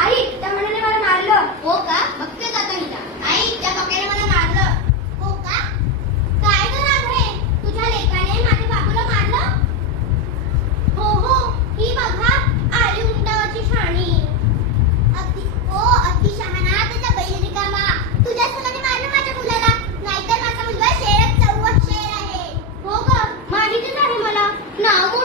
आई त्या मुलाने मला मारलं. हो का? बघतेच आता हिला. आई, त्या बकऱ्याने मला मारलं. हो का? काय गं राघवे, तुझ्या लेकाने माझ्या बाबूला मारलं? हो हो, ही बघा आली उंटावरची शाणी. अगदी शहाणा त्याचा बैल रिकामा. तुझ्या सुनाने मारलं माझ्या मुलाला. नाहीतर माझा मुलगा शेर चौवट शेर आहे. हो ग, माहितीच आहे मला. नाव